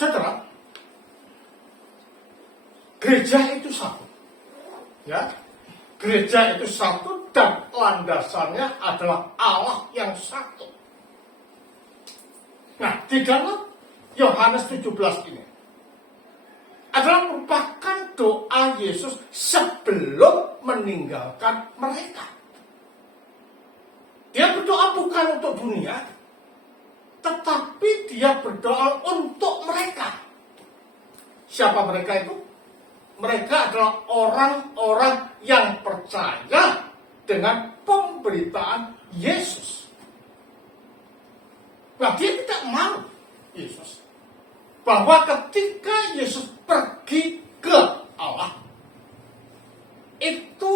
Saudara, gereja itu satu. Ya, gereja itu satu dan landasannya adalah Allah yang satu. Nah, di dalam Yohanes 17 ini adalah merupakan doa Yesus sebelum meninggalkan mereka. Dia berdoa bukan untuk dunia, tetapi dia berdoa untuk mereka. Siapa mereka itu? Mereka adalah orang-orang yang percaya dengan pemberitaan Yesus. Nah, dia tidak mau Yesus bahwa ketika Yesus pergi ke Allah, itu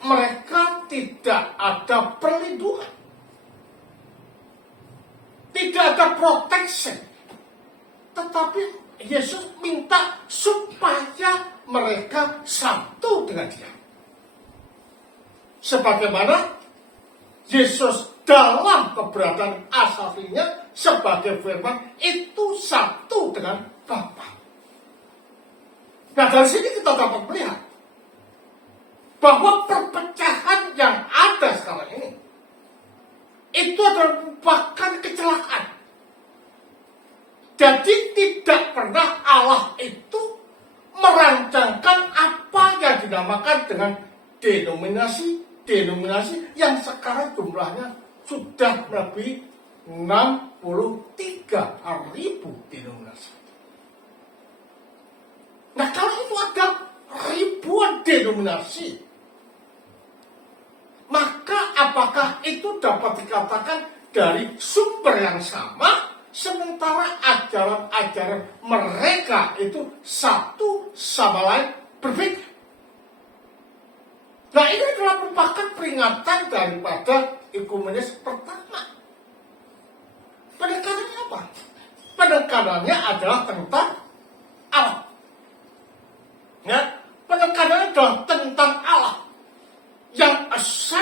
mereka tidak ada perlindungan, tidak ada protection, tetapi Yesus minta supaya mereka satu dengan Dia. Sebagaimana Yesus dalam keberadaan asalinya sebagai firman itu satu dengan Bapa. Nah, dari sini kita dapat melihat bahwa perpecahan yang ada sekarang ini itu adalah merupakan kecelakaan. Jadi tidak pernah Allah itu merancangkan apa yang dinamakan dengan denominasi yang sekarang jumlahnya sudah lebih 63.000 denominasi. Nah, kalau itu ada ribuan denominasi, maka apakah itu dapat dikatakan dari sumber yang sama, sementara ajaran-ajaran mereka itu satu sama lain berbeda? Nah, ini adalah merupakan peringatan daripada ekumenis pertama. Penekanannya apa? Penekanannya adalah tentang Allah. Ya, penekanannya adalah tentang Allah yang esa,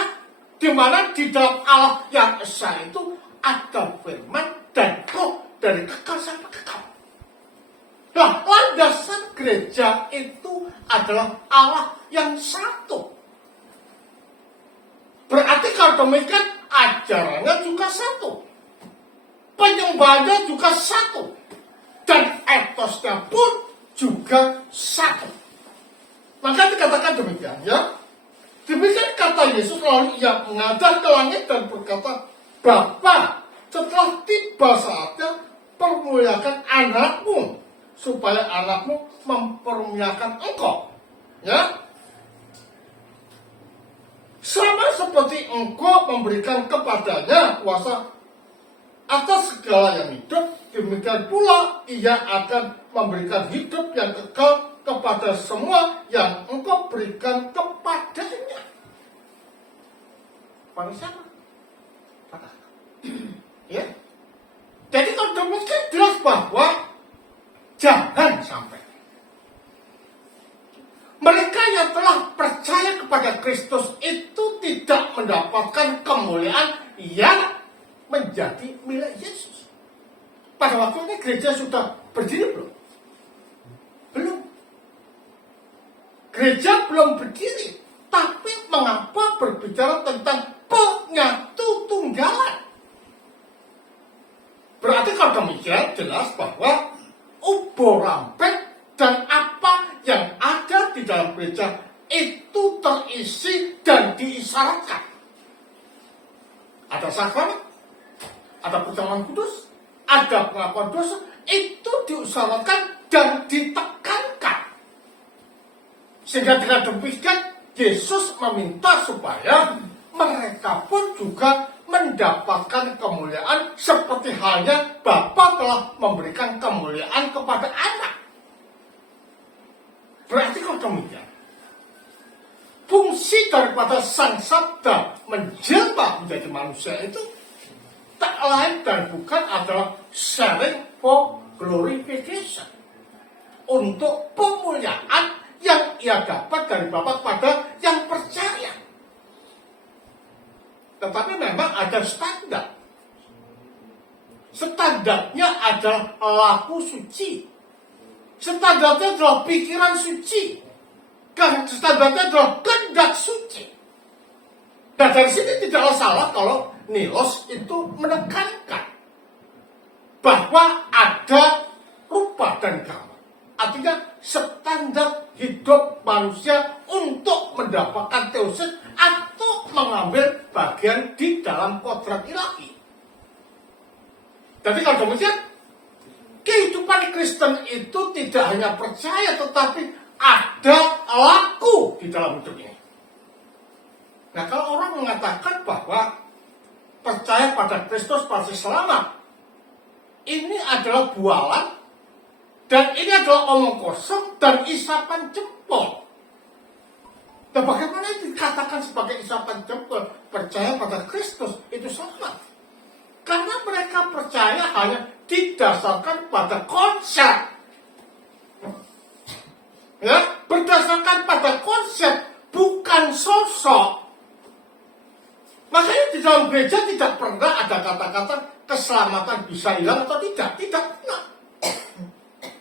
di mana di dalam Allah yang esa itu ada firman dan roh dari kekal sampai kekal. Nah, landasan gereja itu adalah Allah yang satu. Berarti kalau demikian ajarannya juga satu, penyembahnya juga satu, dan etosnya pun juga satu. Maka dikatakan demikian, ya. Demikian kata Yesus, lalu ia menghadap ke langit dan berkata, Bapa, setelah tiba saatnya, permuliakan anakmu, supaya anakmu mempermuliakan engkau. Ya, sama seperti engkau memberikan kepadanya kuasa atas segala yang hidup, demikian pula ia akan memberikan hidup yang kekal kepada semua yang engkau berikan kepadanya. Pada siapa? Ya. Jadi kalau demikian jelas bahwa jangan sampai mereka yang telah percaya kepada Kristus itu tidak mendapatkan kemuliaan yang menjadi milik Yesus. Pada waktu ini gereja sudah berdiri belum? Belum. Gereja belum berdiri, tapi mengapa berbicara tentang penyatu tunggalan? Berarti kalau demikian jelas bahwa ubur-rampet dan apa yang ada di dalam gereja itu terisi dan diisyaratkan. Ada sakramen, ada pertolongan kudus, ada pengakuan dosa, itu diisyaratkan dan ditekankan. Sehingga dengan demikian Yesus meminta supaya mereka pun juga mendapatkan kemuliaan seperti halnya Bapa telah memberikan kemuliaan kepada anak. Berarti kalau demikian, fungsi daripada Sang Sabda menjelma menjadi manusia itu tak lain dan bukan adalah sharing for glorification, untuk pemuliaan yang ia dapat dari Bapa kepada yang percaya. Tetapi memang ada standar. standarnya adalah laku suci. Standarnya adalah pikiran suci. Standarnya adalah kehendak suci. Nah dari sini tidaklah salah kalau Nilos itu menekankan bahwa ada rupa dan gambar. Artinya standar hidup manusia untuk mendapatkan teosis atau mengambil bagian di dalam kodrat ilahi. Jadi kalau demikian, kehidupan Kristen itu tidak hanya percaya tetapi ada laku di dalam hidup ini. Nah kalau orang mengatakan bahwa percaya pada Kristus pasti selamat, ini adalah bualan dan ini adalah omong kosong dan isapan jempol. Dan bagaimana dikatakan sebagai isapan jempol? Percaya pada Kristus itu selamat. Karena mereka percaya hanya didasarkan pada konsep. Ya, berdasarkan pada konsep, bukan sosok. Makanya di dalam gereja tidak pernah ada kata-kata keselamatan bisa hilang atau tidak. Tidak pernah.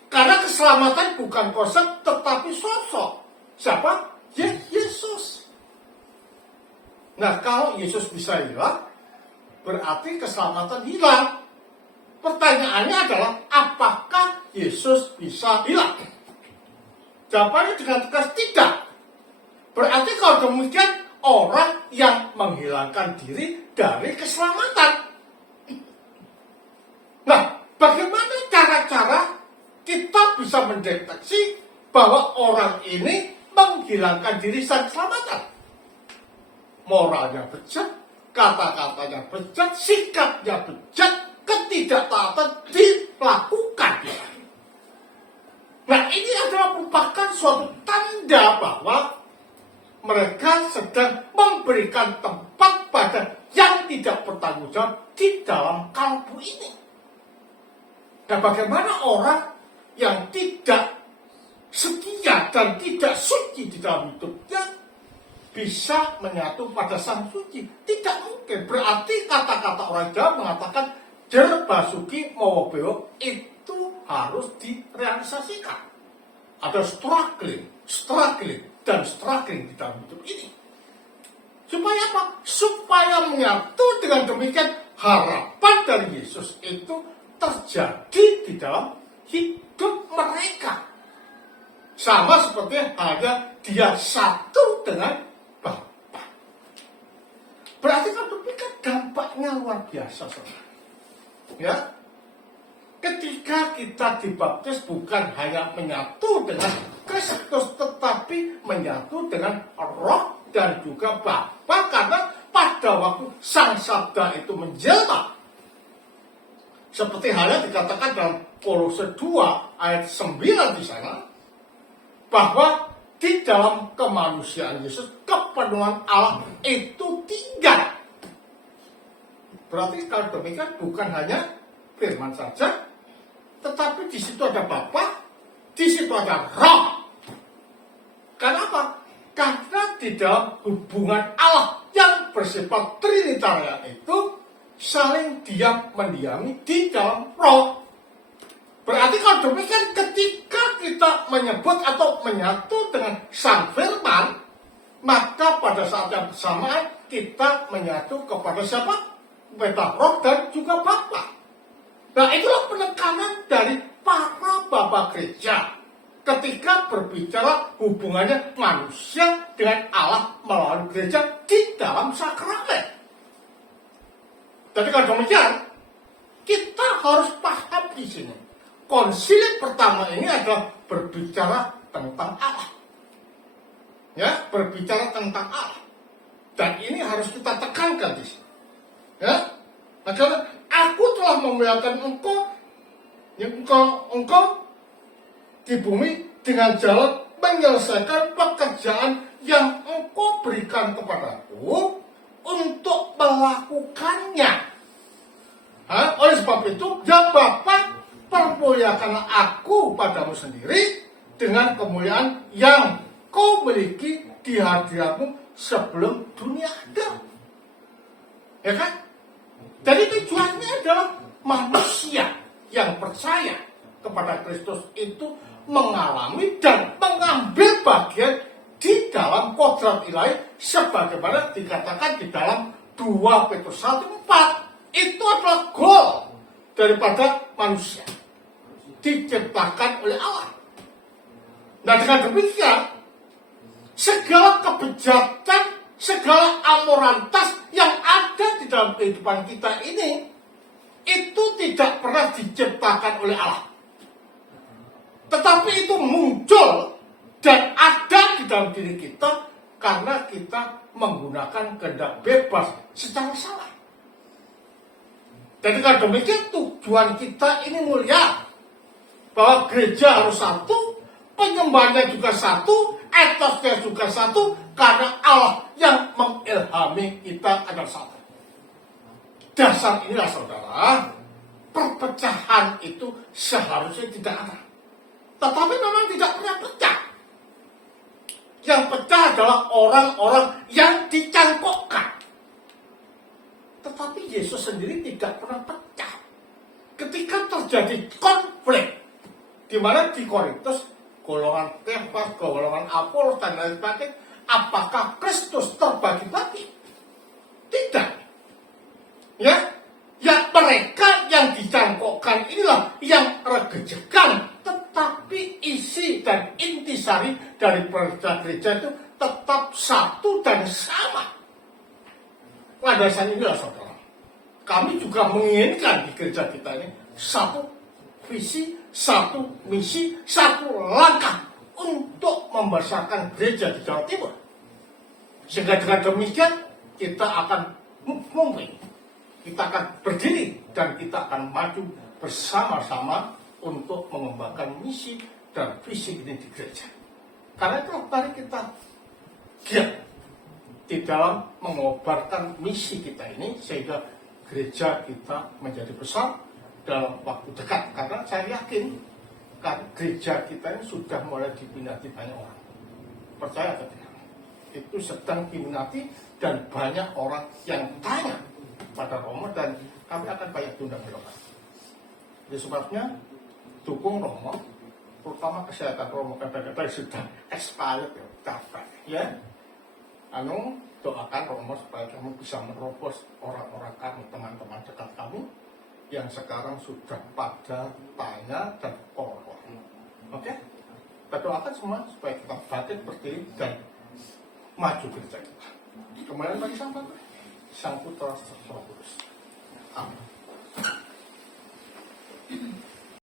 Karena keselamatan bukan konsep tetapi sosok. Siapa? Yesus. Nah kalau Yesus bisa hilang, berarti keselamatan hilang. Pertanyaannya adalah apakah Yesus bisa hilang? Jawabannya dengan tegas tidak. Berarti kalau demikian orang yang menghilangkan diri dari keselamatan. Nah, bagaimana cara-cara kita bisa mendeteksi bahwa orang ini menghilangkan diri dari keselamatan? Moralnya bejat, kata-katanya bejat, sikapnya bejat, ketidaktaatan dilakukan. Nah, ini adalah merupakan suatu tanda bahwa mereka sedang memberikan tempat pada yang tidak bertanggung jawab di dalam kalbu ini. Dan bagaimana orang yang tidak setia dan tidak suci di dalam hidupnya bisa menyatu pada sang suci? Tidak mungkin. Berarti kata-kata orang Jawa mengatakan jer basuki mawa bewok itu harus direalisasikan. Ada struggling dan struggling di dalam hidup ini. Supaya apa? Supaya menyatu dengan demikian harapan dari Yesus itu terjadi di dalam hidup mereka. Sama seperti hanya dia satu dengan Bapa. Berarti kan demikian dampaknya luar biasa, saudara. Ya, ketika kita dibaptis bukan hanya menyatu dengan Kristus, tetapi menyatu dengan Roh dan juga Bapa, karena pada waktu Sang Sabda itu menjelma, seperti halnya dikatakan dalam Kolose 2 ayat 9 di sana, bahwa di dalam kemanusiaan Yesus kepenuhan Allah itu tinggal. Berarti kalau demikian bukan hanya firman saja, tetapi di situ ada Bapa, di situ ada Roh. Kenapa? Karena di dalam hubungan Allah yang bersifat trinitarian itu saling diam-mendiami di dalam Roh. Berarti kalau demikian ketika kita menyebut atau menyatu dengan Sang Firman, maka pada saat yang bersamaan kita menyatu kepada siapa? Kepada Roh dan juga Bapa. Nah itulah penekanan dari para bapak gereja ketika berbicara hubungannya manusia dengan Allah melalui gereja di dalam sakramen. Jadi kalau demikian, kita harus paham di sini. Konsili pertama ini adalah berbicara tentang Allah. Ya, berbicara tentang Allah. Dan ini harus kita tekankan di sini. Ya, karena aku telah memuliakan engkau di bumi dengan jalan menyelesaikan pekerjaan yang engkau berikan kepadaku untuk melakukannya. Oleh sebab itu, ya Bapa, permuliakanlah aku padamu sendiri dengan kemuliaan yang kau miliki di hadiratmu sebelum dunia ada. Ya kan? Jadi tujuannya adalah manusia yang percaya kepada Kristus itu mengalami dan mengambil bagian di dalam kodrat ilahi sebagaimana dikatakan di dalam 2 Petrus 1:4. Itu adalah goal daripada manusia diciptakan oleh Allah. Nah, dengan demikian segala kebejatan, segala amoralitas yang ada di dalam kehidupan kita ini itu tidak pernah diciptakan oleh Allah, tetapi itu muncul dan ada di dalam diri kita karena kita menggunakan kehendak bebas secara salah. Jadi kalau demikian tujuan kita ini mulia, bahwa gereja harus satu, penyembahnya juga satu, etosnya juga satu, karena Allah yang mengilhami kita adalah satu. Dasar inilah saudara, perpecahan itu seharusnya tidak ada. Tetapi memang tidak pernah pecah. Yang pecah adalah orang-orang yang dicangkokkan. Tetapi Yesus sendiri tidak pernah pecah. Ketika terjadi konflik, di mana di Korintus golongan Kefas, golongan Apolos dan lain sebagainya, apakah Kristus terbagi-bagi? Tidak. Ya, mereka yang dicangkokkan inilah yang regejekan, tetapi isi dan intisari dari gereja itu tetap satu dan sama. Pada dasarnya inilah saudara, kami juga menginginkan di gereja kita ini satu visi, satu misi, satu langkah untuk membesarkan gereja di Jawa Timur. Sehingga dengan demikian kita akan mungkin kita akan berdiri dan kita akan maju bersama-sama untuk mengembangkan misi dan visi ini di gereja. Karena itu mari kita giat di dalam mengobarkan misi kita ini sehingga gereja kita menjadi besar dalam waktu dekat. Karena saya yakin kan gereja kita ini sudah mulai diminati banyak orang. Percaya atau tidak? Itu sedang diminati dan banyak orang yang tanya pada Romo dan kami akan banyak tunda berobat. Jadi sebabnya dukung Romo, terutama kesehatan Romo kadang-kadang sudah expired ya, capek ya. Doakan Romo supaya kami bisa menerobos orang-orang kami, teman-teman dekat kami yang sekarang sudah pada tanya dan kolor. Oke? Kita doakan semua supaya kita bangkit berdiri dan maju gereja kita. Kemudian bagi Sang Putra, Sang Roh Kudus. Amin.